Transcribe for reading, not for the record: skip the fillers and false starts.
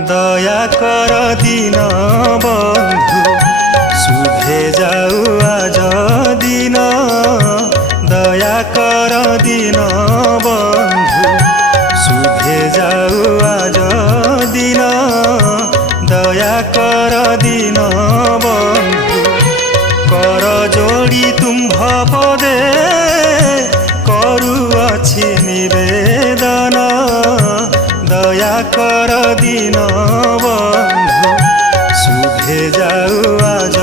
দয়া কর দিন বন্ধু শুভে যাও আজ দিন দয়া কর দিন বন্ধু শুভে যাও আজ দিন দয়া কর দিন বন্ধু কর যোড়ি তুম্ভ পদে করুଅছি নিবেদন দয়া কর দিন বন্ধু শুভে যাও আজ